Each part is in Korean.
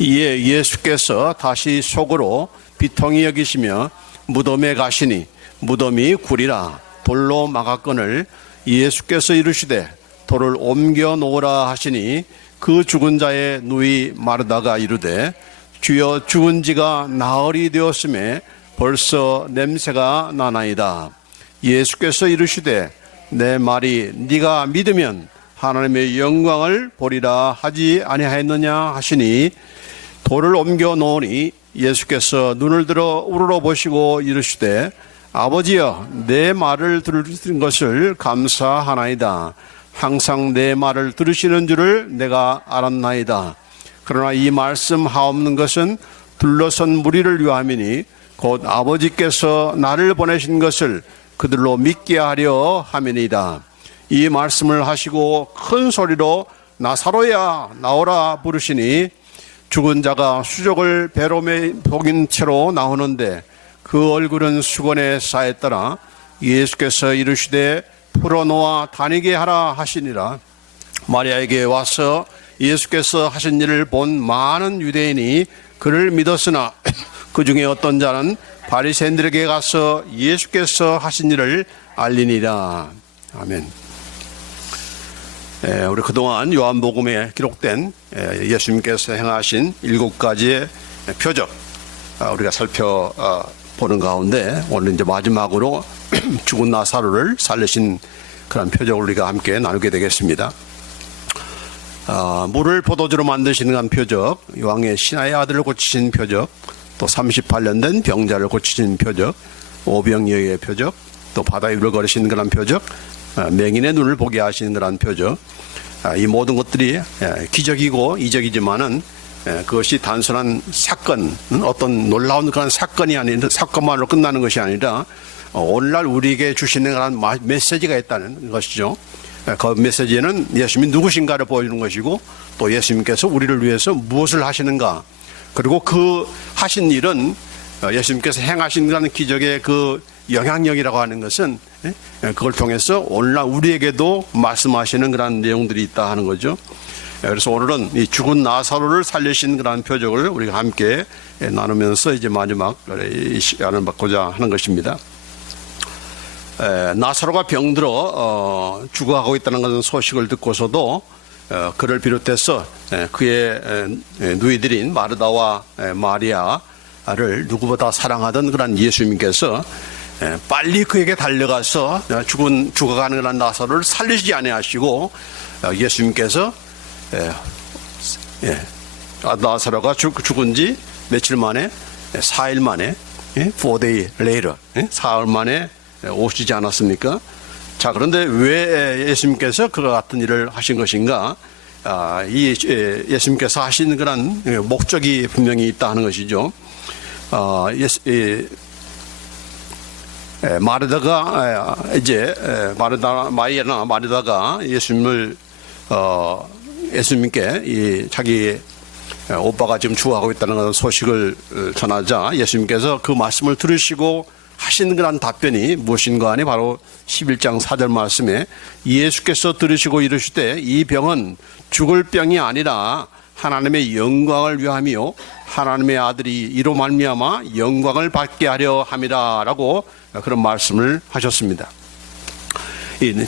이에 예수께서 다시 속으로 비통히 여기시며 무덤에 가시니 무덤이 굴이라 돌로 막았거늘 예수께서 이르시되 돌을 옮겨 놓으라 하시니 그 죽은 자의 누이 마르다가 이르되 주여 죽은 지가 나흘이 되었음에 벌써 냄새가 나나이다. 예수께서 이르시되 내 말이 네가 믿으면 하나님의 영광을 보리라 하지 아니하였느냐 하시니 돌을 옮겨 놓으니 예수께서 눈을 들어 우러러 보시고 이르시되 아버지여 내 말을 들으신 것을 감사하나이다. 항상 내 말을 들으시는 줄을 내가 알았나이다. 그러나 이 말씀 하옵는 것은 둘러선 무리를 위함이니 곧 아버지께서 나를 보내신 것을 그들로 믿게 하려 함이니이다. 이 말씀을 하시고 큰 소리로 나사로야 나오라 부르시니 죽은 자가 수족을 배로 복인 채로 나오는데 그 얼굴은 수건에 쌓였더라. 예수께서 이르시되 풀어놓아 다니게 하라 하시니라. 마리아에게 와서 예수께서 하신 일을 본 많은 유대인이 그를 믿었으나 그 중에 어떤 자는 바리새인들에게 가서 예수께서 하신 일을 알리니라. 아멘. 우리 그동안 요한복음에 기록된 예수님께서 행하신 7가지의 표적 우리가 살펴보는 가운데 오늘 이제 마지막으로 죽은 나사로를 살리신 그런 표적을 우리가 함께 나누게 되겠습니다. 물을 포도주로 만드시는 한 표적, 왕의 신하의 아들을 고치신 표적, 또 38년 된 병자를 고치신 표적, 오병이어의 표적, 또 바다 위를 걸으신 그런 표적, 맹인의 눈을 보게 하시는 그런 표적. 이 모든 것들이 기적이고 이적이지만은 그것이 단순한 사건, 어떤 놀라운 그런 사건이 아닌 사건만으로 끝나는 것이 아니라 오늘날 우리에게 주시는 그런 메시지가 있다는 것이죠. 그 메시지는 예수님이 누구신가를 보여주는 것이고 또 예수님께서 우리를 위해서 무엇을 하시는가, 그리고 그 하신 일은 예수님께서 행하신 그런 기적의 그 영향력이라고 하는 것은 그걸 통해서 오늘날 우리에게도 말씀하시는 그런 내용들이 있다 하는 거죠. 그래서 오늘은 이 죽은 나사로를 살리신 그런 표적을 우리가 함께 나누면서 이제 마지막 이 시간을 받고자 하는 것입니다. 나사로가 병들어 죽어가고 있다는 것은 소식을 듣고서도 그를 비롯해서 그의 누이들인 마르다와 마리아를 누구보다 사랑하던 그런 예수님께서 빨리 그에게 달려가서 죽어가는 그런 나사로를 살리지 아니하시고 예수님께서 나사로가 죽은 지 며칠 만에 4일 만에 4day later 사흘 만에 오시지 않았습니까? 자, 그런데 왜 예수님께서 그와 같은 일을 하신 것인가? 이 예수님께서 하신 그런 목적이 분명히 있다 하는 것이죠. 마르다가 이제 마르다가 예수님께 자기 오빠가 지금 죽어가고 있다는 소식을 전하자 예수님께서 그 말씀을 들으시고 하신 그런 답변이 무엇인가 하니 바로 11장 4절 말씀에 예수께서 들으시고 이르시되 이 병은 죽을 병이 아니라 하나님의 영광을 위함이요 하나님의 아들이 이로 말미암아 영광을 받게 하려 함이라라고 그런 말씀을 하셨습니다.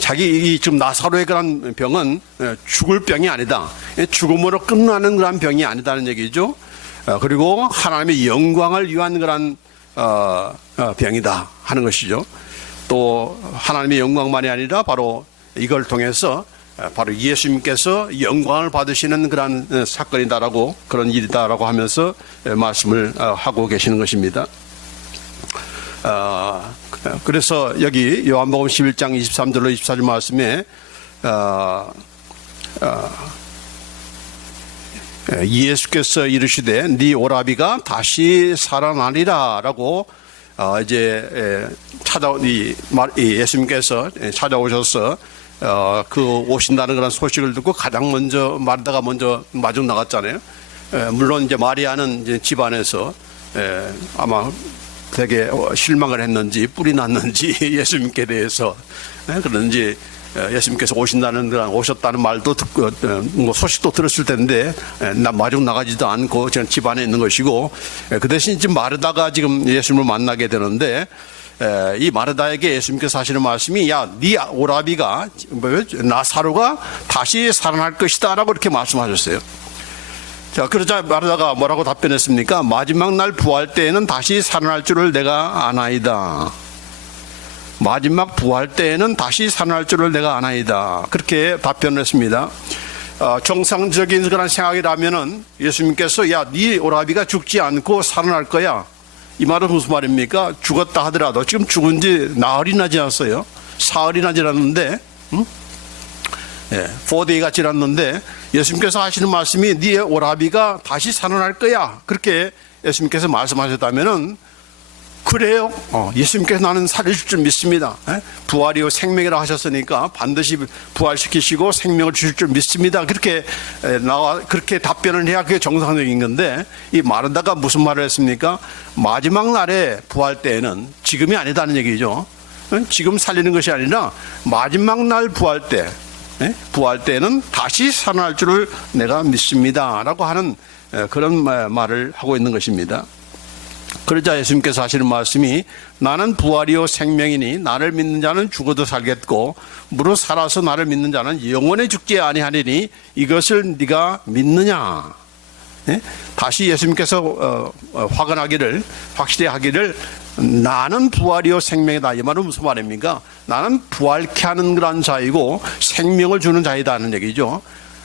자기 지금 나사로의 그런 병은 죽을 병이 아니다. 죽음으로 끝나는 그런 병이 아니다는 얘기죠. 그리고 하나님의 영광을 위한 그런 병이다 하는 것이죠. 또 하나님의 영광만이 아니라 바로 이걸 통해서 바로 예수님께서 영광을 받으시는 그런 사건이다라고 그런 일이다라고 하면서 말씀을 하고 계시는 것입니다. 그래서 여기 요한복음 11장 23절로 24절 말씀에 예수께서 이르시되 네 오라비가 다시 살아나리라라고 이제 예수님께서 찾아오셔서 그 오신다는 그런 소식을 듣고 가장 먼저 마르다가 먼저 마중 나갔잖아요. 물론 이제 마리아는 이제 집안에서 아마 되게 실망을 했는지 뿔이 났는지 예수님께 대해서 그런지 예수님께서 오셨다는 말도 듣고 뭐 소식도 들었을 텐데 마중 나가지도 않고 지금 집 안에 있는 것이고, 그 대신 지금 마르다가 지금 예수님을 만나게 되는데, 이 마르다에게 예수님께서 하시는 말씀이, 야, 네 오라비가 나사로가 다시 살아날 것이다 라고 이렇게 말씀하셨어요. 자, 그러자 마르다가 뭐라고 답변했습니까? 마지막 날 부활 때에는 다시 살아날 줄을 내가 아나이다. 마지막 부활 때에는 다시 살아날 줄을 내가 아나이다. 그렇게 답변을 했습니다. 정상적인 그런 생각이라면은 예수님께서, 야, 네 오라비가 죽지 않고 살아날 거야. 이 말은 무슨 말입니까? 죽었다 하더라도 지금 죽은 지 나흘이나 지났어요. 사흘이나 지났는데, 4데이가 지났는데 예수님께서 하시는 말씀이 네 오라비가 다시 살아날 거야. 그렇게 예수님께서 말씀하셨다면은, 그래요. 예수님께서 나는 살려줄 줄 믿습니다. 부활이요 생명이라 하셨으니까 반드시 부활시키시고 생명을 주실 줄 믿습니다. 그렇게 그렇게 답변을 해야 그게 정상적인 건데, 이 마르다가 무슨 말을 했습니까? 마지막 날에 부활 때에는, 지금이 아니다는 얘기죠. 지금 살리는 것이 아니라 마지막 날 부활 때에는 다시 살아날 줄을 내가 믿습니다라고 하는 그런 말을 하고 있는 것입니다. 그러자 예수님께서 하시는 말씀이, 나는 부활이요 생명이니 나를 믿는 자는 죽어도 살겠고 무릇 살아서 나를 믿는 자는 영원히 죽지 아니하리니 이것을 네가 믿느냐. 다시 예수님께서 확실히 하기를 나는 부활이요 생명이다. 이 말은 무슨 말입니까? 나는 부활케 하는 그런 자이고 생명을 주는 자이다 하는 얘기죠.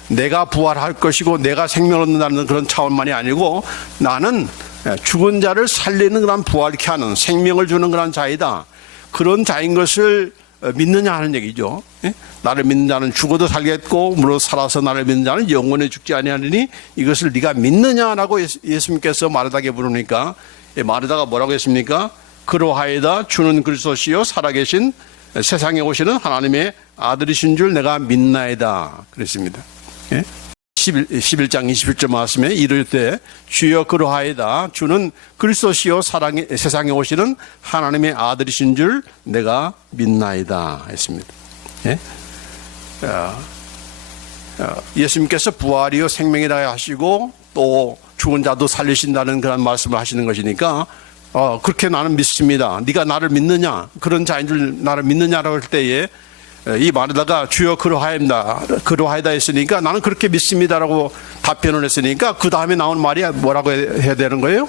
내가 부활할 것이고 내가 생명을 얻는다는 그런 차원만이 아니고, 나는 죽은 자를 살리는 그런 부활케 하는, 생명을 주는 그런 자이다. 그런 자인 것을 믿느냐 하는 얘기죠. 나를 믿는 자는 죽어도 살겠고 무릇 살아서 나를 믿는 자는 영원히 죽지 아니하리니 이것을 네가 믿느냐라고 예수님께서 마르다에게 물으니까, 마르다가 뭐라고 했습니까? 그러하이다. 주는 그리스도시요 살아계신 세상에 오시는 하나님의 아들이신 줄 내가 믿나이다. 그랬습니다. 11장 21절 말씀에 이를 때, 주여 그러하이다. 주는 그리스도시요 세상에 오시는 하나님의 아들이신 줄 내가 믿나이다 했습니다. 예수님께서 부활이요 생명이라 하시고 또 죽은 자도 살리신다는 그런 말씀을 하시는 것이니까, 그렇게 나는 믿습니다. 네가 나를 믿느냐, 그런 자인 줄 나를 믿느냐라고 할 때에 이 마르다가 주여 그러하이다 했으니까 나는 그렇게 믿습니다라고 답변을 했으니까, 그 다음에 나온 말이 뭐라고 해야 되는 거예요?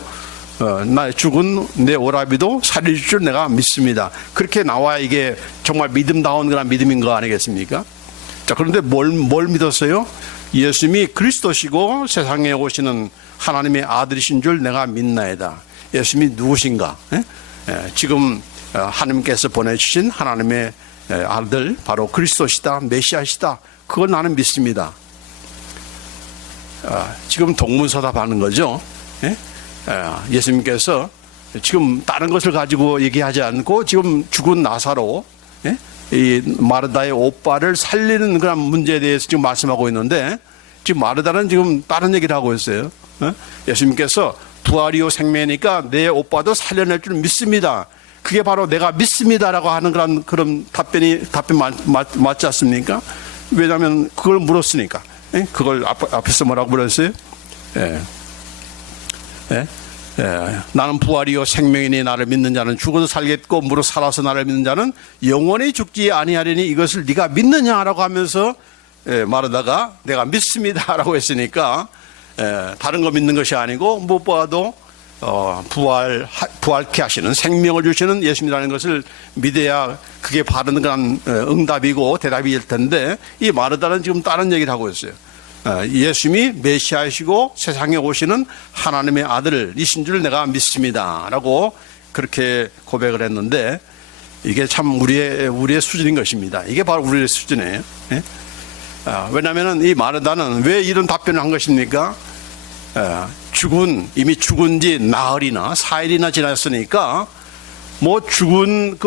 나 죽은 내 오라비도 살릴 줄 내가 믿습니다. 그렇게 나와야 이게 정말 믿음다운 그런 믿음인 거 아니겠습니까? 자, 그런데 뭘 믿었어요? 예수님이 그리스도시고 세상에 오시는 하나님의 아들이신 줄 내가 믿나이다. 예수님이 누구신가? 지금 하나님께서 보내주신 하나님의 아들, 바로 그리스도시다, 메시아시다. 그걸 나는 믿습니다. 지금 동문서답하는 거죠. 예수님께서 지금 다른 것을 가지고 얘기하지 않고 지금 죽은 나사로, 이 마르다의 오빠를 살리는 그런 문제에 대해서 지금 말씀하고 있는데, 지금 마르다는 지금 다른 얘기를 하고 있어요. 예수님께서 부활이요 생명이니까 내 오빠도 살려낼 줄 믿습니다. 그게 바로 내가 믿습니다라고 하는 그런 답변 맞지 않습니까? 왜냐하면 그걸 물었으니까. 그걸 앞에서 뭐라고 물었어요? 나는 부활이요 생명이니 나를 믿는 자는 죽어도 살겠고 무릇 살아서 나를 믿는 자는 영원히 죽지 아니하리니 이것을 네가 믿느냐라고 하면서 마르다가 내가 믿습니다라고 했으니까, 다른 거 믿는 것이 아니고 무엇보다도 부활케 하시는, 생명을 주시는 예수님이라는 것을 믿어야 그게 바른 그런 응답이고 대답일 텐데, 이 마르다는 지금 다른 얘기를 하고 있어요. 예수님이 메시아이시고 세상에 오시는 하나님의 아들이신 줄 내가 믿습니다 라고 그렇게 고백을 했는데, 이게 참 우리의 수준인 것입니다. 이게 바로 우리의 수준이에요. 왜냐하면 이 마르다는 왜 이런 답변을 한 것입니까? 이미 죽은 지 나흘이나 4일이나 지났으니까, 뭐 죽은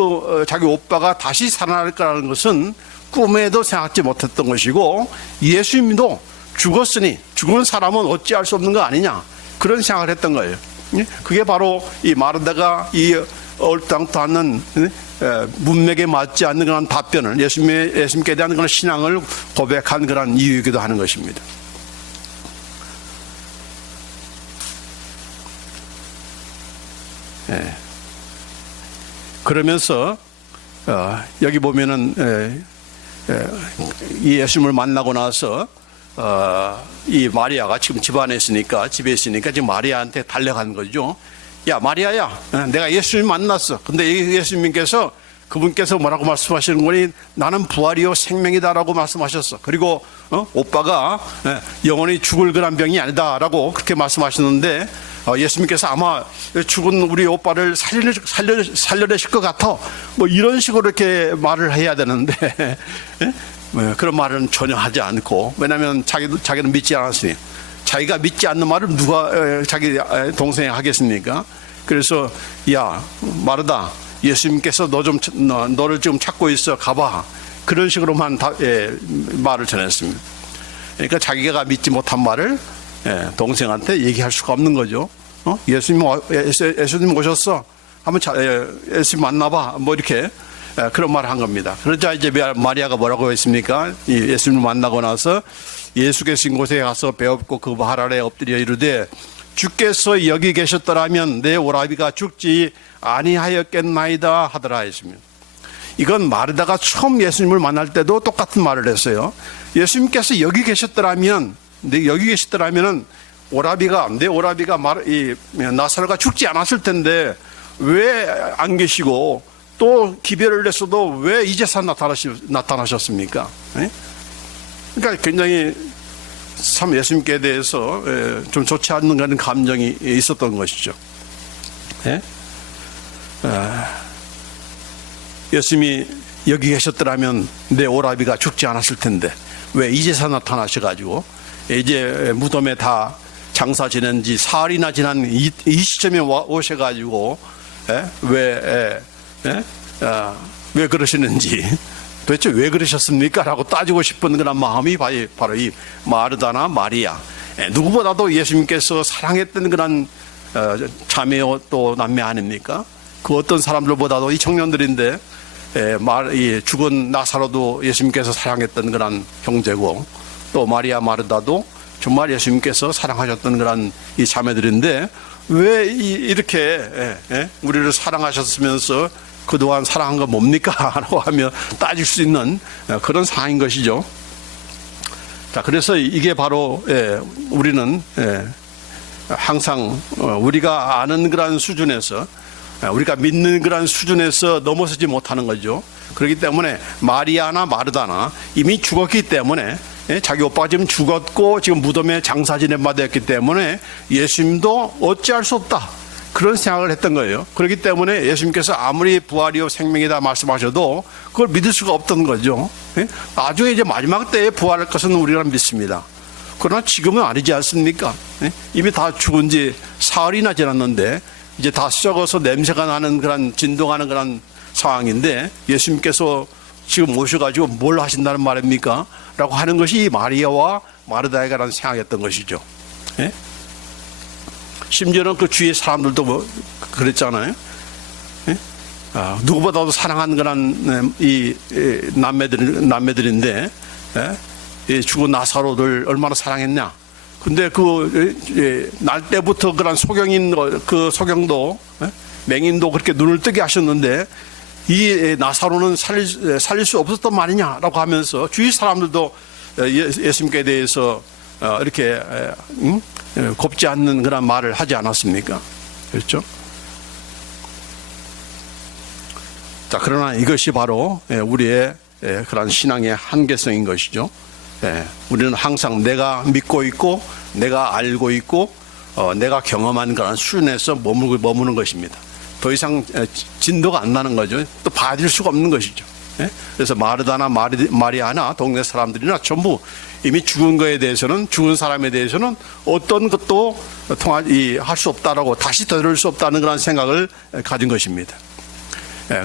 자기 오빠가 다시 살아날 거라는 것은 꿈에도 생각지 못했던 것이고, 예수님도 죽었으니 죽은 사람은 어찌할 수 없는 거 아니냐, 그런 생각을 했던 거예요. 그게 바로 이 마르다가 이 옳당도 않는 문맥에 맞지 않는 그런 답변을 예수님께 대한 그런 신앙을 고백한 그런 이유이기도 하는 것입니다. 그러면서 여기 보면은 이 예수님을 만나고 나서 이 마리아가 지금 집에 있으니까 지금 마리아한테 달려간 거죠. 야 마리아야, 내가 예수님 만났어. 근데 예수님께서 그분께서 뭐라고 말씀하시는 거니? 나는 부활이요 생명이다라고 말씀하셨어. 그리고 오빠가 영원히 죽을 그런 병이 아니다라고 그렇게 말씀하셨는데 예수님께서 아마 죽은 우리 오빠를 살려내실 것 같아. 뭐 이런 식으로 이렇게 말을 해야 되는데 그런 말은 전혀 하지 않고, 왜냐하면 자기는 믿지 않았으니, 자기가 믿지 않는 말을 누가 자기 동생이 하겠습니까? 그래서 야 마르다, 예수님께서 너를 지금 찾고 있어, 가봐. 그런 식으로만 말을 전했습니다. 그러니까 자기가 믿지 못한 말을 동생한테 얘기할 수가 없는 거죠. 예수님 오셨어, 한번 예수님 만나봐, 뭐 이렇게 그런 말을 한 겁니다. 그러자 이제 마리아가 뭐라고 했습니까? 예수님을 만나고 나서 예수 계신 곳에 가서 배엎고 그 발 아래 엎드려 이르되, 주께서 여기 계셨더라면 내 오라비가 죽지 아니하였겠나이다 하더라 했습니다. 이건 마르다가 처음 예수님을 만날 때도 똑같은 말을 했어요. 예수님께서 여기 계셨더라면, 내 오라비가 나사로가 죽지 않았을 텐데 왜 안 계시고, 또 기별을 했어도 왜 이제서 나타나셨습니까? 그러니까 굉장히 참 예수님께 대해서 좀 좋지 않는 그런 감정이 있었던 것이죠. 예수님이 여기 계셨더라면 내 오라비가 죽지 않았을 텐데 왜 이제서 나타나셔가지고, 이제 무덤에 다 장사 지낸 지 사흘이나 지난 이 시점에 오셔가지고 왜 그러시는지, 도대체 왜 그러셨습니까? 라고 따지고 싶은 그런 마음이 바로 이 마르다나 마리아, 누구보다도 예수님께서 사랑했던 그런 자매요 또 남매 아닙니까? 그 어떤 사람들보다도 이 청년들인데 이 죽은 나사로도 예수님께서 사랑했던 그런 형제고, 또 마리아 마르다도 정말 예수님께서 사랑하셨던 그런 이 자매들인데 왜 이렇게 우리를 사랑하셨으면서 그동안 사랑한 건 뭡니까? 라고 하며 따질 수 있는 그런 상황인 것이죠. 자, 그래서 이게 바로 우리는 항상 우리가 아는 그런 수준에서, 우리가 믿는 그런 수준에서 넘어서지 못하는 거죠. 그렇기 때문에 마리아나 마르다나 이미 죽었기 때문에, 자기 오빠가 지금 죽었고 지금 무덤에 장사 지낸 바 되었기 때문에 예수님도 어찌할 수 없다, 그런 생각을 했던 거예요. 그렇기 때문에 예수님께서 아무리 부활이요 생명이다 말씀하셔도 그걸 믿을 수가 없던 거죠. 나중에 이제 마지막 때에 부활할 것은 우리가 믿습니다. 그러나 지금은 아니지 않습니까? 이미 다 죽은 지 사흘이나 지났는데 이제 다 썩어서 냄새가 나는 그런, 진동하는 그런 상황인데 예수님께서 지금 오셔가지고 뭘 하신다는 말입니까? 라고 하는 것이 마리아와 마르다에 관한 생각이었던 것이죠. 심지어는 그 주위의 사람들도 그랬잖아요. 누구보다도 사랑하는 그런 이 남매들인데 죽은 나사로를 얼마나 사랑했냐. 근데 날 때부터 그런 소경인, 그 소경도 맹인도 그렇게 눈을 뜨게 하셨는데 이 나사로는 살릴 수 없었단 말이냐라고 하면서 주위 사람들도 예수님께 대해서 이렇게 곱지 않는 그런 말을 하지 않았습니까? 그렇죠? 자, 그러나 이것이 바로 우리의 그런 신앙의 한계성인 것이죠. 우리는 항상 내가 믿고 있고 내가 알고 있고 내가 경험한 그런 수준에서 머무는 것입니다. 더 이상 진도가 안 나는 거죠. 또 봐줄 수가 없는 것이죠. 그래서 마르다나 마리아나 동네 사람들이나 전부 이미 죽은 거에 대해서는, 죽은 사람에 대해서는 어떤 것도 할 수 없다라고, 다시 되돌릴 수 없다는 그런 생각을 가진 것입니다.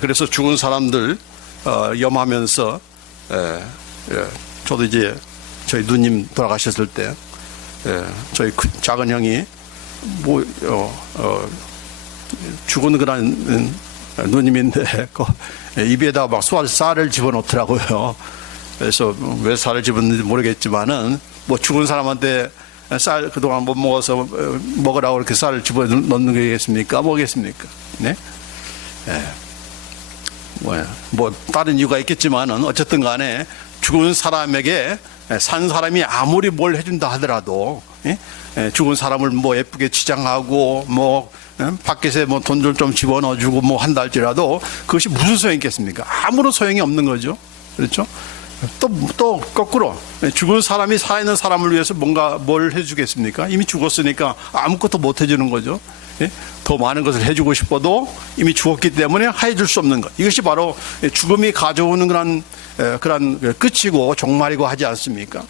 그래서 죽은 사람들 염하면서 저도 이제 저희 누님 돌아가셨을 때 저희 작은 형이 죽은 그런 누님인데 그 입에다 막 쌀을 집어넣더라고요. 그래서 왜 쌀을 집었는지 모르겠지만은 뭐 죽은 사람한테 쌀 그동안 못 먹어서 먹으라고 이렇게 쌀을 집어넣는 거겠습니까? 뭐겠습니까? 네? 뭐 다른 이유가 있겠지만은 어쨌든 간에 죽은 사람에게 산 사람이 아무리 뭘 해준다 하더라도 죽은 사람을 뭐 예쁘게 치장하고 뭐 밖에서 뭐 돈을 좀 집어넣어주고 뭐 한다 할지라도 그것이 무슨 소용이 있겠습니까? 아무런 소용이 없는 거죠. 그렇죠? 또 거꾸로 죽은 사람이 살아있는 사람을 위해서 뭔가 뭘 해주겠습니까? 이미 죽었으니까 아무것도 못 해주는 거죠. 더 많은 것을 해주고 싶어도 이미 죽었기 때문에 해줄 수 없는 것. 이것이 바로 죽음이 가져오는 그런 끝이고 종말이고 하지 않습니까?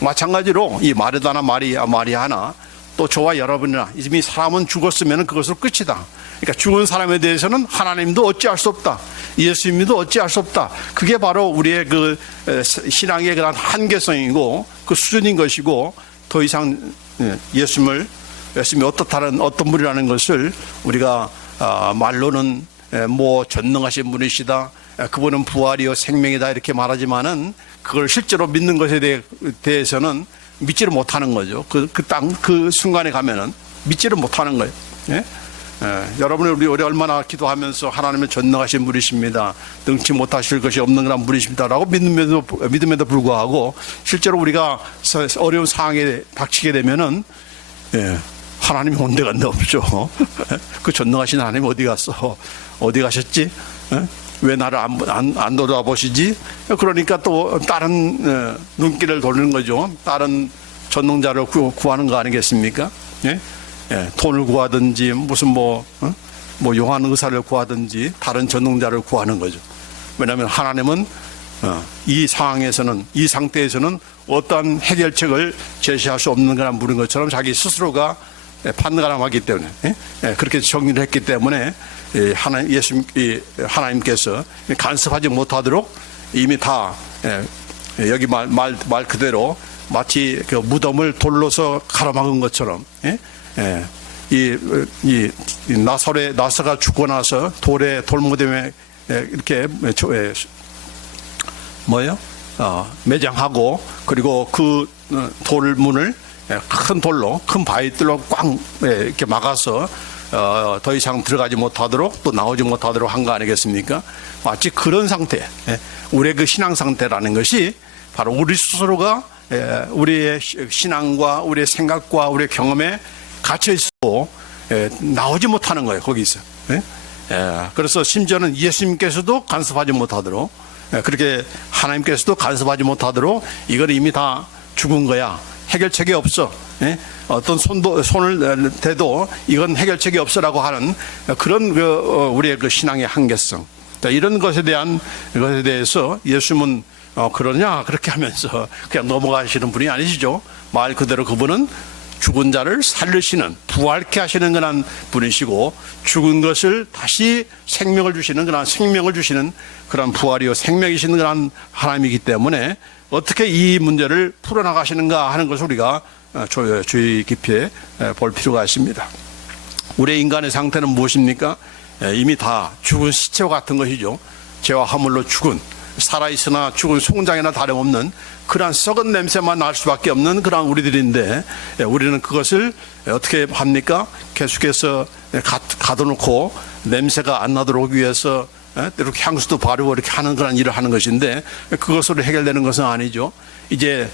마찬가지로 이 마르다나 마리아나 또 저와 여러분이나 이미 사람은 죽었으면 그것으로 끝이다. 그러니까 죽은 사람에 대해서는 하나님도 어찌할 수 없다. 예수님도 어찌할 수 없다. 그게 바로 우리의 그 신앙의 그런 한계성이고 그 수준인 것이고 더 이상 예수님이 어떤 분이라는 것을 우리가 말로는 뭐 전능하신 분이시다. 그분은 부활이요 생명이다 이렇게 말하지만은 그걸 실제로 믿는 것에 대해서는 믿지를 못하는 거죠. 그 순간에 가면은 믿지를 못하는 거예요. 여러분이 우리 얼마나 기도하면서 하나님은 전능하신 분이십니다. 능치 못하실 것이 없는 그런 분이십니다라고 믿음에도 불구하고 실제로 우리가 어려운 상황에 닥치게 되면은 하나님이 온데간데 없죠. 그 전능하신 하나님 어디 갔어? 어디 가셨지? 왜 나를 안 돌아보시지? 그러니까 또 다른 눈길을 돌리는 거죠. 다른 전능자를 구하는 거 아니겠습니까? 돈을 구하든지 무슨 뭐 용한 의사를 구하든지 다른 전능자를 구하는 거죠. 왜냐하면 하나님은 이 상황에서는 이 상태에서는 어떠한 해결책을 제시할 수 없는 그런 분인 것처럼 자기 스스로가 판가름하기 때문에 그렇게 정리를 했기 때문에 하나님께서 간섭하지 못하도록 이미 다 여기 말 그대로 마치 그 무덤을 돌로서 가로막은 것처럼 이 나사가 죽고 나서 돌무덤에 이렇게 매장하고 그리고 그 돌문을 큰 돌로 큰 바위들로 꽉 이렇게 막아서 더 이상 들어가지 못하도록 또 나오지 못하도록 한 거 아니겠습니까? 마치 그런 상태, 우리의 그 신앙 상태라는 것이 바로 우리 스스로가 우리의 신앙과 우리의 생각과 우리의 경험에 갇혀 있고 나오지 못하는 거예요. 거기서. 그래서 심지어는 예수님께서도 간섭하지 못하도록 그렇게 하나님께서도 간섭하지 못하도록 이걸 이미 다 죽은 거야. 해결책이 없어. 어떤 손을 대도 이건 해결책이 없어라고 하는 그런 우리의 그 신앙의 한계성. 이런 것에 대해서 예수님은 그러냐 그렇게 하면서 그냥 넘어가시는 분이 아니시죠. 말 그대로 그분은 죽은 자를 살리시는 부활케 하시는 그런 분이시고 죽은 것을 다시 생명을 주시는 그런 부활이요 생명이시는 그런 하나님이기 때문에 어떻게 이 문제를 풀어나가시는가 하는 것을 우리가 주의 깊이 볼 필요가 있습니다. 우리의 인간의 상태는 무엇입니까? 이미 다 죽은 시체와 같은 것이죠. 죄와 허물로 죽은 살아있으나 죽은 송장이나 다름없는 그러한 썩은 냄새만 날 수밖에 없는 그러한 우리들인데 우리는 그것을 어떻게 합니까? 계속해서 가둬놓고 냄새가 안 나도록 위해서 이렇게 향수도 바르고 이렇게 하는 그런 일을 하는 것인데 그것으로 해결되는 것은 아니죠. 이제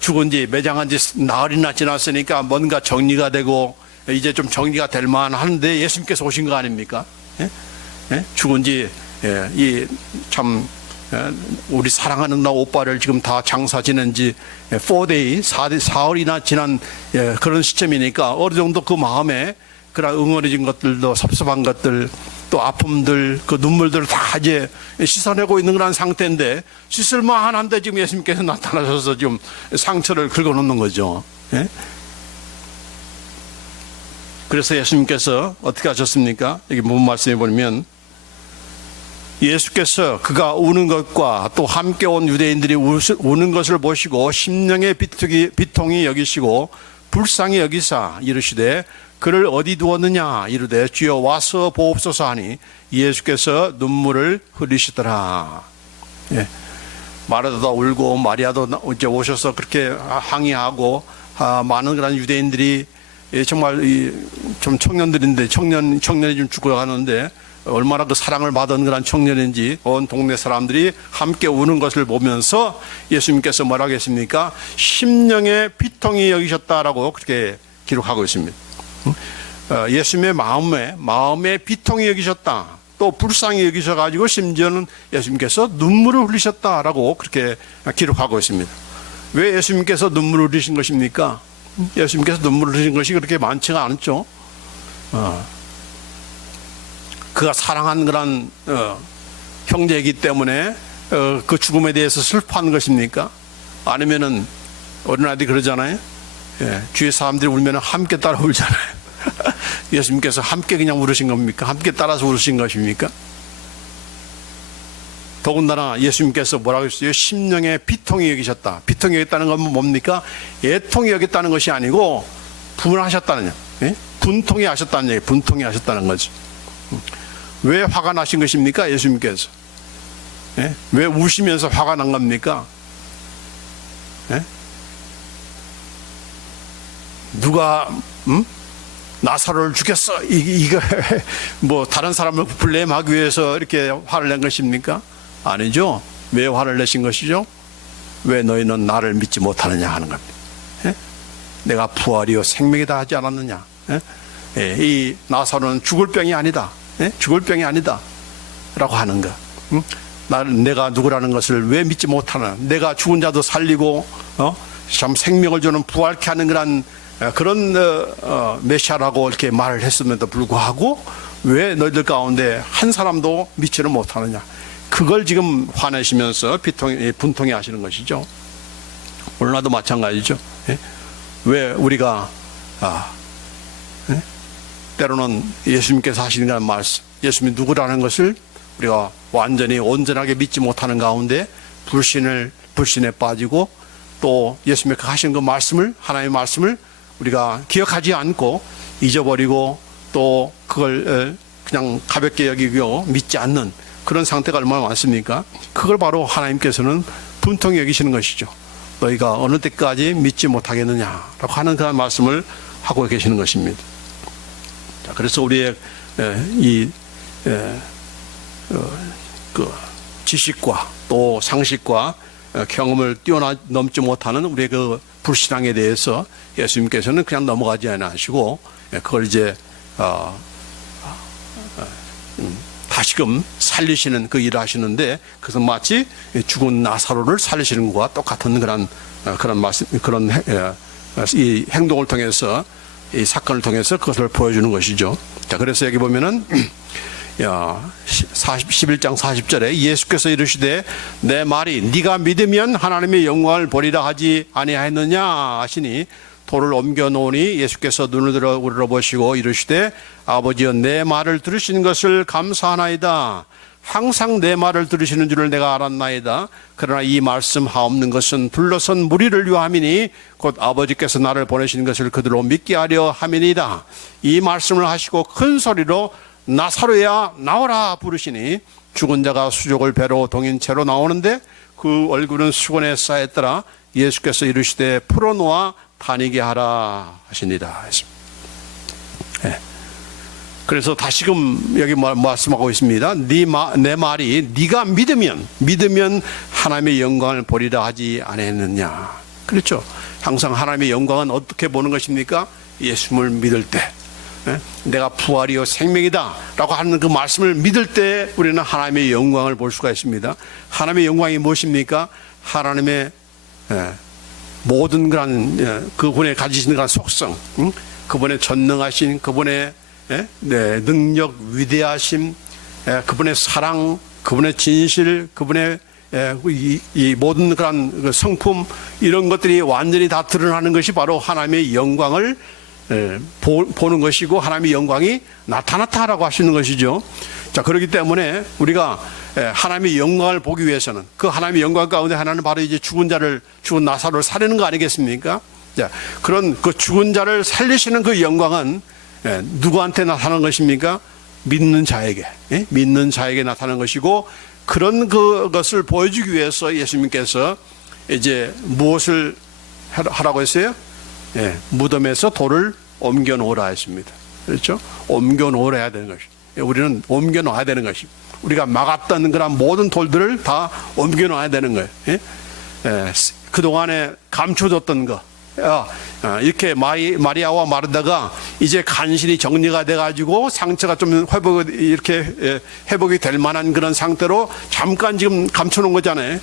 죽은 지 매장한 지 나흘이나 지났으니까 뭔가 정리가 되고 이제 좀 정리가 될 만한데 예수님께서 오신 거 아닙니까? 죽은 지 참 우리 사랑하는 나 오빠를 지금 다 장사 지낸 지 4day, 사흘이나 지난 그런 시점이니까 어느 정도 그 마음에 그런 응어리진 것들도 섭섭한 것들 또 아픔들 그 눈물들을 다 이제 씻어내고 있는 그런 상태인데 씻을만한데 지금 예수님께서 나타나셔서 지금 상처를 긁어놓는 거죠. 그래서 예수님께서 어떻게 하셨습니까? 여기 본 말씀에 보면 예수께서 그가 우는 것과 또 함께 온 유대인들이 우는 것을 보시고 심령의 비통이 여기시고 불쌍히 여기사 이르시되 그를 어디 두었느냐 이르되 주여 와서 보옵소서 하니 예수께서 눈물을 흘리시더라. 예. 마르다도 울고 마리아도 이제 오셔서 그렇게 항의하고 많은 그런 유대인들이 정말 좀 청년들인데 청년이 좀 죽어가는데 얼마나 그 사랑을 받은 그런 청년인지 온 동네 사람들이 함께 우는 것을 보면서 예수님께서 뭐라고 했습니까? 심령의 피통이 여기셨다라고 그렇게 기록하고 있습니다. 예수님의 마음에 비통이 여기셨다. 또 불쌍히 여기셔가지고 심지어는 예수님께서 눈물을 흘리셨다라고 그렇게 기록하고 있습니다. 왜 예수님께서 눈물을 흘리신 것입니까? 예수님께서 눈물을 흘리신 것이 그렇게 많지가 않죠. 그가 사랑한 그런 형제이기 때문에 그 죽음에 대해서 슬퍼하는 것입니까? 아니면은 어린아이들이 그러잖아요. 예, 주위 사람들이 울면 함께 따라 울잖아요. 예수님께서 함께 그냥 울으신 겁니까? 함께 따라서 울으신 것입니까? 더군다나 예수님께서 뭐라고 했어요? 심령에 비통이 여기셨다. 비통이 여겼다는 건 뭡니까? 애통이 여겼다는 것이 아니고 분하셨다는, 예? 분통이 하셨다는 얘기, 분통이 하셨다는 거지. 왜 화가 나신 것입니까? 예수님께서. 예? 왜 우시면서 화가 난 겁니까? 예? 누가 나사로를 죽였어. 이거 뭐 다른 사람을 블레임하기 위해서 이렇게 화를 낸 것입니까? 아니죠. 왜 화를 내신 것이죠? 왜 너희는 나를 믿지 못하느냐 하는 겁니다. 예? 내가 부활이요 생명이다 하지 않았느냐? 예? 예, 이 나사로는 죽을 병이 아니다. 예? 죽을 병이 아니다. 라고 하는 거. 내가 누구라는 것을 왜 믿지 못하나? 내가 죽은 자도 살리고 참 생명을 주는 부활케 하는 그런 메시아라고 이렇게 말을 했음에도 불구하고 왜 너희들 가운데 한 사람도 믿지를 못하느냐? 그걸 지금 화내시면서 분통해 하시는 것이죠. 오늘날도 마찬가지죠. 예? 왜 우리가 예? 때로는 예수님께서 하시는 그런 말씀, 예수님이 누구라는 것을 우리가 완전히 온전하게 믿지 못하는 가운데 불신에 빠지고 또 예수님께서 하신 그 말씀을, 하나님의 말씀을 우리가 기억하지 않고 잊어버리고 또 그걸 그냥 가볍게 여기고 믿지 않는 그런 상태가 얼마나 많습니까? 그걸 바로 하나님께서는 분통히 여기시는 것이죠. 너희가 어느 때까지 믿지 못하겠느냐라고 하는 그런 말씀을 하고 계시는 것입니다. 자, 그래서 우리의 그 지식과 또 상식과 경험을 뛰어넘지 못하는 우리의 그 불신앙에 대해서 예수님께서는 그냥 넘어가지 않으시고 그걸 이제 다시금 살리시는 그 일을 하시는데 그것은 마치 죽은 나사로를 살리시는 것과 똑같은 그런 말씀, 이 행동을 통해서 이 사건을 통해서 그것을 보여주는 것이죠. 자, 그래서 여기 보면은 11장 40절에 예수께서 이르시되 내 말이 네가 믿으면 하나님의 영광을 보리라 하지 아니하였느냐 하시니 돌을 옮겨 놓으니 예수께서 눈을 들어 우러러보시고 이르시되 아버지여 내 말을 들으시는 것을 감사하나이다. 항상 내 말을 들으시는 줄을 내가 알았나이다. 그러나 이 말씀 하옵는 것은 둘러선 무리를 위함이니 곧 아버지께서 나를 보내시는 것을 그들로 믿게 하려 함이니이다. 이 말씀을 하시고 큰 소리로 나사로야 나오라 부르시니 죽은 자가 수족을 배로 동인 채로 나오는데 그 얼굴은 수건에 쌓였더라. 예수께서 이르시되 풀어놓아 다니게 하라 하시니라. 네. 그래서 다시금 여기 말씀하고 있습니다. 내 말이 네가 믿으면 하나님의 영광을 보리라 하지 아니했느냐. 그렇죠. 항상 하나님의 영광은 어떻게 보는 것입니까? 예수님을 믿을 때, 내가 부활이요 생명이다 라고 하는 그 말씀을 믿을 때 우리는 하나님의 영광을 볼 수가 있습니다. 하나님의 영광이 무엇입니까? 하나님의 모든 그분의 가지신 그런 속성, 그분의 전능하신 그분의 능력, 위대하심, 그분의 사랑, 그분의 진실, 그분의 이 모든 그런 성품, 이런 것들이 완전히 다 드러나는 것이 바로 하나님의 영광을 보는 것이고 하나님의 영광이 나타났다라고 하시는 것이죠. 자, 그렇기 때문에 우리가 하나님의 영광을 보기 위해서는 그 하나님의 영광 가운데 하나는 바로 이제 죽은 나사로를 살리는 거 아니겠습니까? 자, 그런 그 죽은 자를 살리시는 그 영광은 누구한테 나타나는 것입니까? 믿는 자에게, 믿는 자에게 나타나는 것이고, 그런 그것을 보여주기 위해서 예수님께서 이제 무엇을 하라고 했어요? 무덤에서 돌을 옮겨 놓으라 했습니다. 그렇죠? 옮겨 놓으라 해야 되는 것이. 우리는 옮겨 놓아야 되는 것이. 우리가 막았던 그런 모든 돌들을 다 옮겨 놓아야 되는 거예요. 그동안에 감춰졌던 거. 이렇게 마리아와 마르다가 이제 간신히 정리가 돼가지고 상처가 좀 회복이 될 만한 그런 상태로 잠깐 지금 감춰놓은 거잖아요.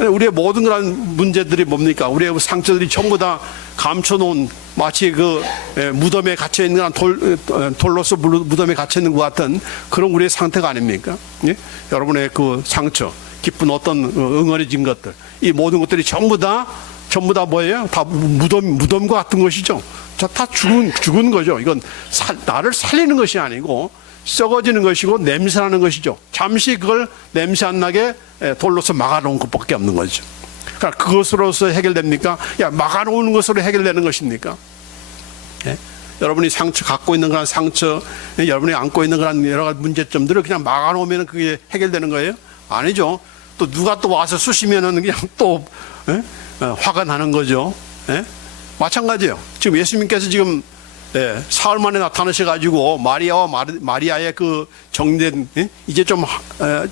우리의 모든 그런 문제들이 뭡니까? 우리의 상처들이 전부 다 감춰놓은, 마치 그 무덤에 갇혀있는 돌로서 무덤에 갇혀있는 것 같은 그런 우리의 상태가 아닙니까? 예? 여러분의 그 상처, 기쁜 어떤 응어리진 것들, 이 모든 것들이 전부 다 뭐예요? 다 무덤과 같은 것이죠. 다 죽은 거죠. 이건 나를 살리는 것이 아니고 썩어지는 것이고 냄새나는 것이죠. 잠시 그걸 냄새 안 나게 돌로서 막아놓은 것밖에 없는 거죠. 그러니까 그것으로서 해결됩니까? 막아놓는 것으로 해결되는 것입니까? 여러분이 갖고 있는 그런 상처, 여러분이 안고 있는 그런 여러 가지 문제점들을 그냥 막아놓으면 그게 해결되는 거예요? 아니죠. 또 누가 또 와서 쑤시면은 그냥 또 화가 나는 거죠. 마찬가지예요. 지금 예수님께서 지금 사흘 만에 나타나셔가지고 마리아의 그 정리된, 이제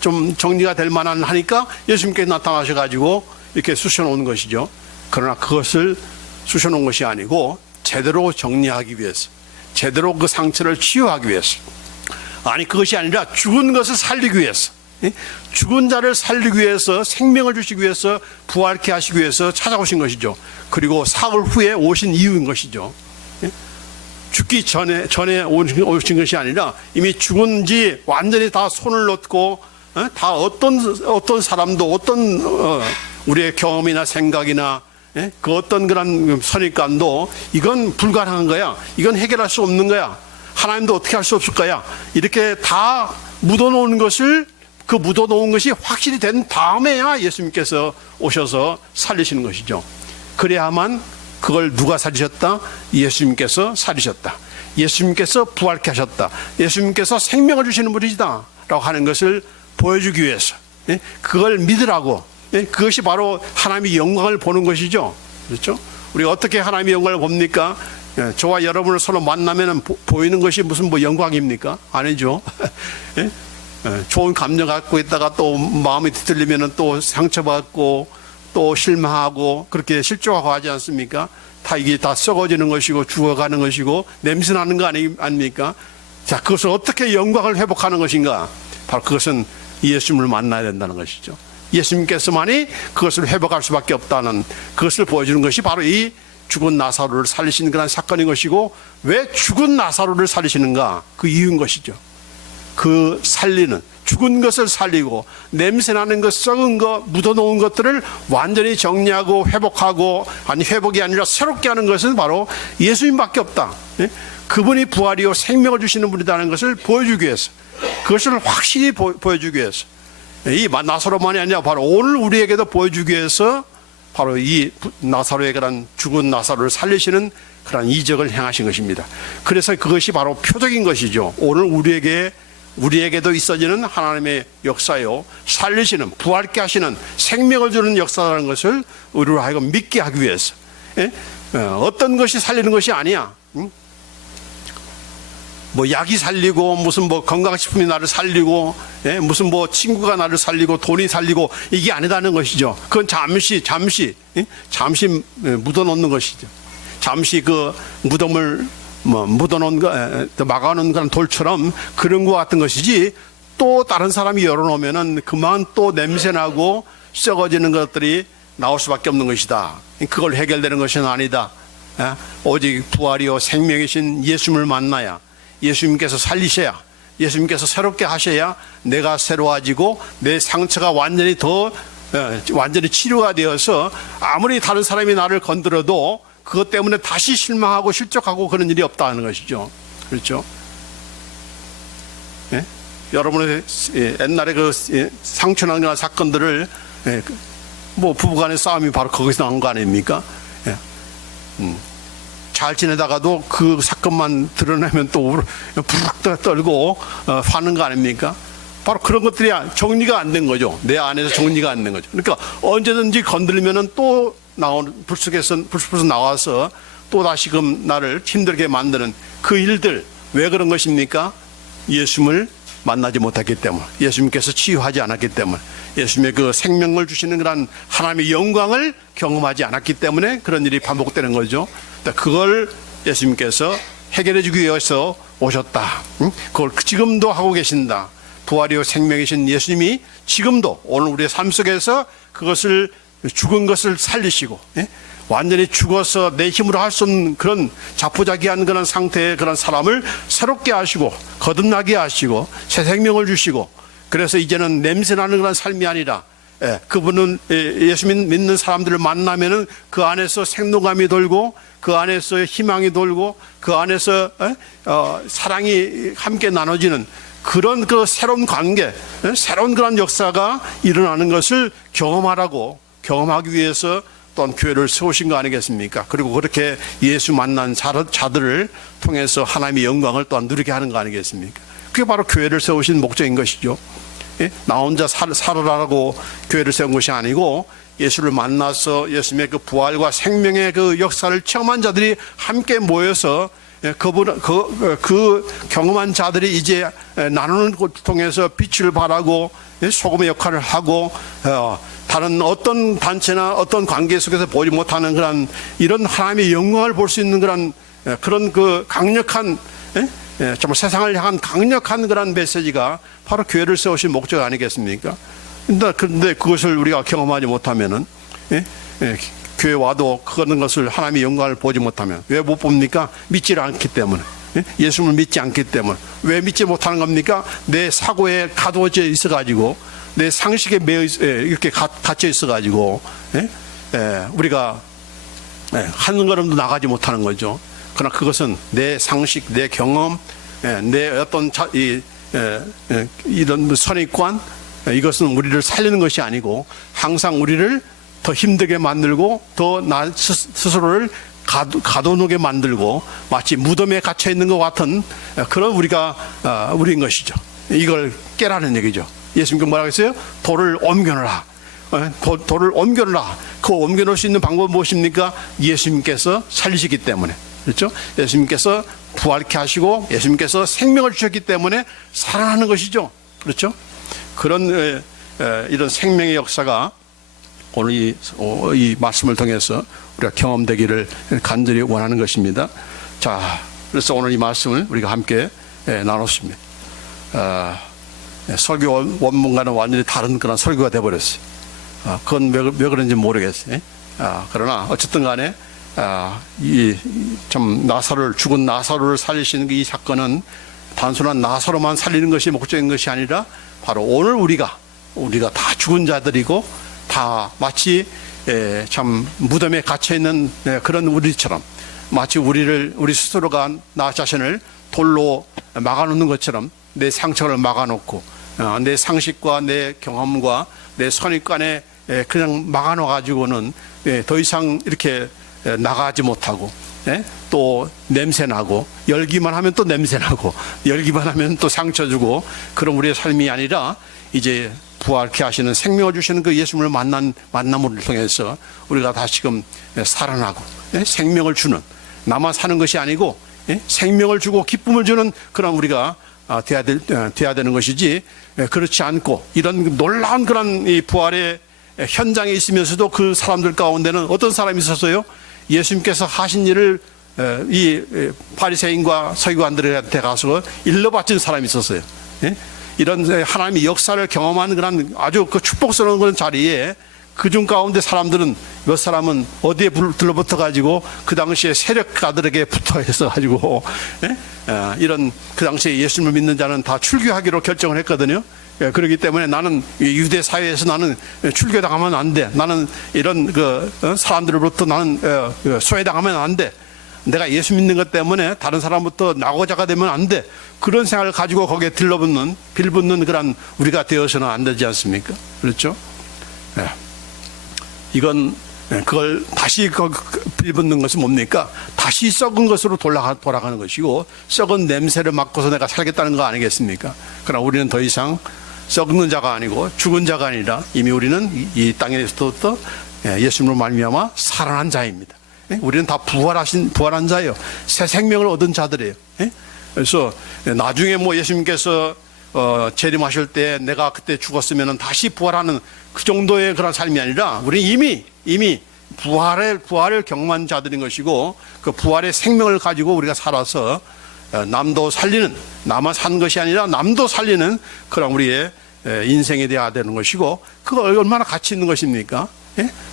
좀 정리가 될 만한 하니까 예수님께서 나타나셔가지고 이렇게 쑤셔놓은 것이죠. 그러나 그것을 쑤셔놓은 것이 아니고 제대로 정리하기 위해서, 제대로 그 상처를 치유하기 위해서, 아니 그것이 아니라 죽은 것을 살리기 위해서, 죽은 자를 살리기 위해서, 생명을 주시기 위해서, 부활케 하시기 위해서 찾아오신 것이죠. 그리고 사흘 후에 오신 이유인 것이죠. 죽기 전에 오신 것이 아니라 이미 죽은 지 완전히 다 손을 놓고, 다 어떤 사람도 우리의 경험이나 생각이나 그 어떤 그런 선입관도 이건 불가능한 거야, 이건 해결할 수 없는 거야, 하나님도 어떻게 할 수 없을 거야, 이렇게 다 묻어놓은 것을, 그 묻어놓은 것이 확실히 된 다음에야 예수님께서 오셔서 살리시는 것이죠. 그래야만 그걸 누가 살리셨다? 예수님께서 살리셨다. 예수님께서 부활케 하셨다. 예수님께서 생명을 주시는 분이시다 라고 하는 것을 보여주기 위해서, 그걸 믿으라고, 그것이 바로 하나님의 영광을 보는 것이죠. 그렇죠? 우리가 어떻게 하나님의 영광을 봅니까? 저와 여러분을 서로 만나면 보이는 것이 무슨 영광입니까? 아니죠. 좋은 감정 갖고 있다가 또 마음이 뒤틀리면 또 상처받고 또 실망하고 그렇게 실족하고 하지 않습니까? 이게 다 썩어지는 것이고 죽어가는 것이고 냄새나는 거 아닙니까? 자, 그것을 어떻게 영광을 회복하는 것인가? 바로 그것은 예수님을 만나야 된다는 것이죠. 예수님께서만이 그것을 회복할 수밖에 없다는 것을 보여주는 것이 바로 이 죽은 나사로를 살리시는 그런 사건인 것이고, 왜 죽은 나사로를 살리시는가? 그 이유인 것이죠. 그 살리는, 죽은 것을 살리고 냄새나는 것, 썩은 것, 묻어놓은 것들을 완전히 정리하고 회복하고, 아니 회복이 아니라 새롭게 하는 것은 바로 예수님밖에 없다. 그분이 부활이요 생명을 주시는 분이라는 것을 보여주기 위해서, 그것을 확실히 보여주기 위해서, 이 나사로만이 아니라 바로 오늘 우리에게도 보여주기 위해서 바로 이 나사로의 그런 죽은 나사로를 살리시는 그런 이적을 행하신 것입니다. 그래서 그것이 바로 표적인 것이죠. 오늘 우리에게도 있어지는 하나님의 역사요, 살리시는, 부활케 하시는, 생명을 주는 역사라는 것을 우리로 하여금 믿게 하기 위해서, 어떤 것이 살리는 것이 아니야. 약이 살리고, 무슨 건강식품이 나를 살리고, 무슨 친구가 나를 살리고, 돈이 살리고, 이게 아니다는 것이죠. 그건 잠시 묻어놓는 것이죠. 잠시 그 무덤을 묻어놓은 막아놓은 그런 돌처럼 그런 것 같은 것이지, 또 다른 사람이 열어놓으면은 그만 또 냄새나고 썩어지는 것들이 나올 수밖에 없는 것이다. 그걸 해결되는 것은 아니다. 오직 부활이요 생명이신 예수님을 만나야, 예수님께서 살리셔야, 예수님께서 새롭게 하셔야 내가 새로워지고 내 상처가 완전히 치료가 되어서 아무리 다른 사람이 나를 건드려도 그것 때문에 다시 실망하고 실족하고 그런 일이 없다는 것이죠. 그렇죠? 여러분의 옛날에 그 상처난 그런 사건들을, 부부간의 싸움이 바로 거기서 나온 거 아닙니까? 잘 지내다가도 그 사건만 드러내면 또 부르륵 떨고 화는 거 아닙니까? 바로 그런 것들이 정리가 안 된 거죠. 내 안에서 정리가 안 된 거죠. 그러니까 언제든지 건드리면은 또 불쑥에서 나와서 또 다시금 나를 힘들게 만드는 그 일들, 왜 그런 것입니까? 예수님을 만나지 못했기 때문에, 예수님께서 치유하지 않았기 때문에, 예수님의 그 생명을 주시는 그런 하나님의 영광을 경험하지 않았기 때문에 그런 일이 반복되는 거죠. 그걸 예수님께서 해결해 주기 위해서 오셨다. 그걸 지금도 하고 계신다. 부활이요 생명이신 예수님이 지금도 오늘 우리의 삶 속에서 그것을, 죽은 것을 살리시고, 완전히 죽어서 내 힘으로 할 수 없는 그런 자포자기한 그런 상태의 그런 사람을 새롭게 하시고 거듭나게 하시고 새 생명을 주시고, 그래서 이제는 냄새나는 그런 삶이 아니라 그분은 예수 믿는 사람들을 만나면은 그 안에서 생동감이 돌고 그 안에서 희망이 돌고 그 안에서 사랑이 함께 나눠지는 그런 그 새로운 관계, 새로운 그런 역사가 일어나는 것을 경험하기 위해서 또한 교회를 세우신 거 아니겠습니까? 그리고 그렇게 예수 만난 자들을 통해서 하나님의 영광을 또한 누리게 하는 거 아니겠습니까? 그게 바로 교회를 세우신 목적인 것이죠. 나 혼자 살으라고 교회를 세운 것이 아니고, 예수를 만나서 예수님의 그 부활과 생명의 그 역사를 체험한 자들이 함께 모여서 그 경험한 자들이 이제 나누는 것을 통해서 빛을 발하고 소금의 역할을 하고, 다른 어떤 단체나 어떤 관계 속에서 보지 못하는 그런 이런 하나님의 영광을 볼 수 있는 그런 그 강력한, 정말 세상을 향한 강력한 그런 메시지가 바로 교회를 세우신 목적 아니겠습니까? 그런데 그것을 우리가 경험하지 못하면은, 교회 와도 그런 것을 하나님의 영광을 보지 못하면, 왜 못 봅니까? 믿지를 않기 때문에, 예수님을 믿지 않기 때문에. 왜 믿지 못하는 겁니까? 내 사고에 가두어져 있어가지고, 내 상식에 이렇게 갇혀 있어가지고, 우리가 한 걸음도 나가지 못하는 거죠. 그러나 그것은 내 상식, 내 경험, 내 어떤 이런 선입관, 이것은 우리를 살리는 것이 아니고 항상 우리를 더 힘들게 만들고 더 나 스스로를 가둬놓게 만들고 마치 무덤에 갇혀 있는 것 같은 그런 우리인 것이죠. 이걸 깨라는 얘기죠. 예수님께서 뭐라고 했어요? 돌을 옮겨놓으라. 돌을 옮겨놓으라. 그 옮겨놓을 수 있는 방법은 무엇입니까? 예수님께서 살리시기 때문에. 그렇죠? 예수님께서 부활케 하시고 예수님께서 생명을 주셨기 때문에 살아나는 것이죠. 그렇죠? 그런 이런 생명의 역사가 오늘 이 말씀을 통해서 우리가 경험되기를 간절히 원하는 것입니다. 자, 그래서 오늘 이 말씀을 우리가 함께 나눴습니다. 설교 원문과는 완전히 다른 그런 설교가 되어버렸어요. 그건 왜 그런지 모르겠어요. 그러나 어쨌든 간에 참 죽은 나사로를 살리시는 이 사건은 단순한 나사로만 살리는 것이 목적인 것이 아니라 바로 오늘 우리가 다 죽은 자들이고 다 마치 참 무덤에 갇혀 있는 그런 우리처럼, 마치 우리 스스로가 나 자신을 돌로 막아놓는 것처럼 내 상처를 막아놓고 내 상식과 내 경험과 내 선입관에 그냥 막아놔가지고는 더 이상 이렇게 나가지 못하고, 또 냄새나고, 열기만 하면 또 냄새나고, 열기만 하면 또 상처 주고, 그런 우리의 삶이 아니라 이제 부활케 하시는 생명을 주시는 그 예수님을 만남을 통해서 우리가 다시금 살아나고 생명을 주는, 나만 사는 것이 아니고 생명을 주고 기쁨을 주는 그런 우리가 돼야 되는 것이지, 그렇지 않고 이런 놀라운 그런 이 부활의 현장에 있으면서도 그 사람들 가운데는 어떤 사람이 있었어요? 예수님께서 하신 일을 이 바리새인과 서기관들한테 가서 일러바친 사람이 있었어요. 이런 하나님의 역사를 경험하는 그런 아주 그 축복스러운 그런 자리에 그중 가운데 사람들은 몇 사람은 어디에 들러붙어 가지고 그 당시에 세력가들에게 붙어 있어 가지고 이런 그 당시에 예수님을 믿는 자는 다 출교하기로 결정을 했거든요. 그렇기 때문에 나는 유대 사회에서 나는 출교당하면 안 돼. 나는 이런 사람들로부터 나는 소외당하면 안 돼. 내가 예수 믿는 것 때문에 다른 사람부터 낙오자가 되면 안 돼. 그런 생각을 가지고 거기에 빌붙는 그런 우리가 되어서는 안 되지 않습니까? 그렇죠? 이건 그걸 다시 빌붙는 것은 뭡니까? 다시 썩은 것으로 돌아가는 것이고, 썩은 냄새를 맡고서 내가 살겠다는 거 아니겠습니까? 그러나 우리는 더 이상 썩는 자가 아니고 죽은 자가 아니라 이미 우리는 이 땅에서부터 예수님으로 말미암아 살아난 자입니다. 우리는 다 부활한 자예요. 새 생명을 얻은 자들이에요. 그래서 나중에 뭐 예수님께서 재림하실 때 내가 그때 죽었으면 다시 부활하는 그 정도의 그런 삶이 아니라 우리 이미 부활을 경험한 자들인 것이고, 그 부활의 생명을 가지고 우리가 살아서 남도 살리는, 나만 산 것이 아니라 남도 살리는 그런 우리의 인생이 되어야 되는 것이고, 그거 얼마나 가치 있는 것입니까?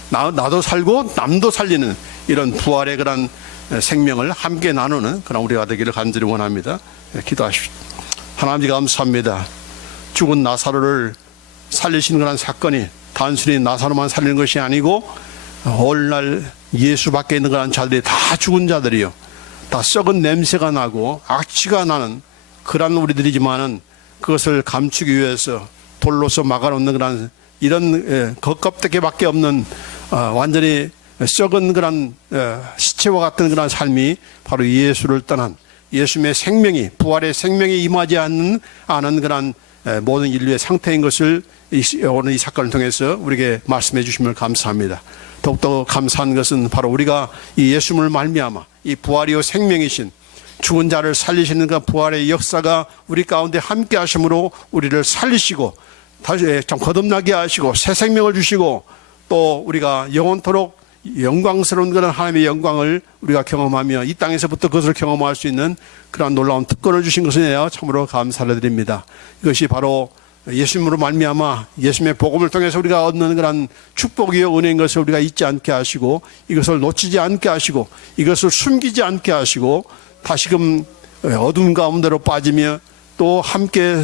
나도 살고 남도 살리는 이런 부활의 그런 생명을 함께 나누는 그런 우리가 되기를 간절히 원합니다. 기도하십시오. 하나님 감사합니다. 죽은 나사로를 살리시는 그런 사건이 단순히 나사로만 살리는 것이 아니고, 오늘날 예수 밖에 있는 그런 자들이 다 죽은 자들이요, 다 썩은 냄새가 나고 악취가 나는 그런 우리들이지만은 그것을 감추기 위해서 돌로서 막아놓는 그런 이런 겉껍데기밖에 없는 완전히 썩은 그런 시체와 같은 그런 삶이 바로 예수를 떠난, 예수님의 생명이, 부활의 생명이 임하지 않는 그런 모든 인류의 상태인 것을 오늘 이 사건을 통해서 우리에게 말씀해 주시면 감사합니다. 더욱더 감사한 것은 바로 우리가 이 예수님을 말미암아 이 부활이요 생명이신 죽은 자를 살리시는 그 부활의 역사가 우리 가운데 함께 하심으로 우리를 살리시고 다시 참 거듭나게 하시고 새 생명을 주시고, 또 우리가 영원토록 영광스러운 그런 하나님의 영광을 우리가 경험하며 이 땅에서부터 그것을 경험할 수 있는 그런 놀라운 특권을 주신 것을 참으로 감사를 드립니다. 이것이 바로 예수님으로 말미암아 예수님의 복음을 통해서 우리가 얻는 그런 축복이요 은혜인 것을 우리가 잊지 않게 하시고, 이것을 놓치지 않게 하시고, 이것을 숨기지 않게 하시고, 다시금 어둠 가운데로 빠지며 또 함께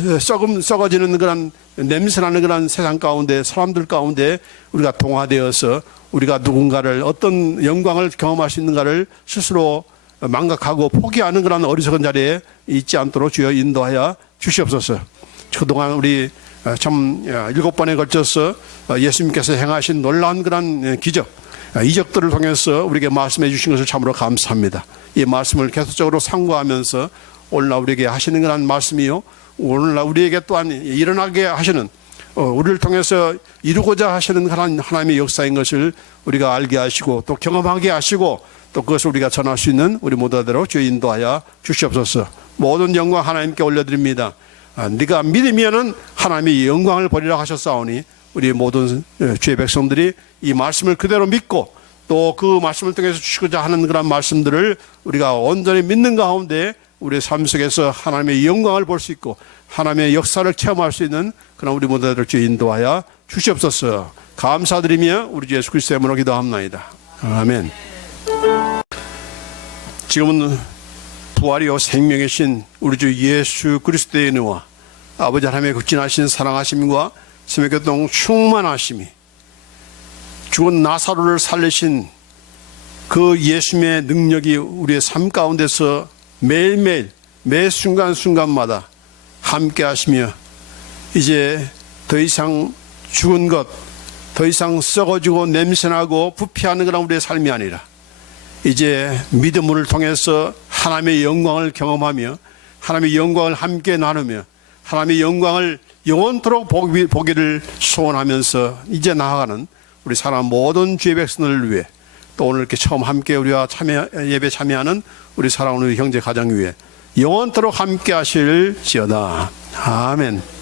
썩어지는 그런 냄새나는 그런 세상 가운데, 사람들 가운데 우리가 동화되어서 우리가 누군가를 어떤 영광을 경험할 수 있는가를 스스로 망각하고 포기하는 그런 어리석은 자리에 있지 않도록 주여 인도하여 주시옵소서. 그동안 우리 참 7번에 걸쳐서 예수님께서 행하신 놀라운 그런 기적, 이적들을 통해서 우리에게 말씀해 주신 것을 참으로 감사합니다. 이 말씀을 계속적으로 상고하면서 오늘날 우리에게 하시는 그런 말씀이요, 오늘날 우리에게 또한 일어나게 하시는, 우리를 통해서 이루고자 하시는 그런 하나님의 역사인 것을 우리가 알게 하시고 또 경험하게 하시고, 또 그것을 우리가 전할 수 있는 우리 모두대로 주여 인도하여 주시옵소서. 모든 영광 하나님께 올려드립니다. 네가 믿으면은 하나님의 영광을 버리라 하셨사오니, 우리 모든 주의 백성들이 이 말씀을 그대로 믿고 또 그 말씀을 통해서 주시고자 하는 그런 말씀들을 우리가 온전히 믿는 가운데 우리의 삶 속에서 하나님의 영광을 볼 수 있고 하나님의 역사를 체험할 수 있는 그런 우리 모두를 주여 인도하여 주시옵소서. 감사드리며 우리 주 예수 그리스도의 이름으로 기도합나이다. 아멘. 지금은 부활이요 생명이신 우리 주 예수 그리스도의 은혜와 아버지 하나님의 극진하신 사랑하심과 생명교통 충만하심이, 죽은 나사로를 살리신 그 예수님의 능력이 우리의 삶 가운데서 매일매일 매 순간순간마다 함께 하시며, 이제 더 이상 죽은 것, 더 이상 썩어지고 냄새나고 부패하는 그런 우리의 삶이 아니라 이제 믿음을 통해서 하나님의 영광을 경험하며 하나님의 영광을 함께 나누며 하나님의 영광을 영원토록 보기를 소원하면서 이제 나아가는 우리 사람 모든 주의 백성들을 위해, 또 오늘 이렇게 처음 함께 우리와 예배 참여하는 우리 사랑하는 형제 가정 위해 영원토록 함께 하실지어다. 아멘.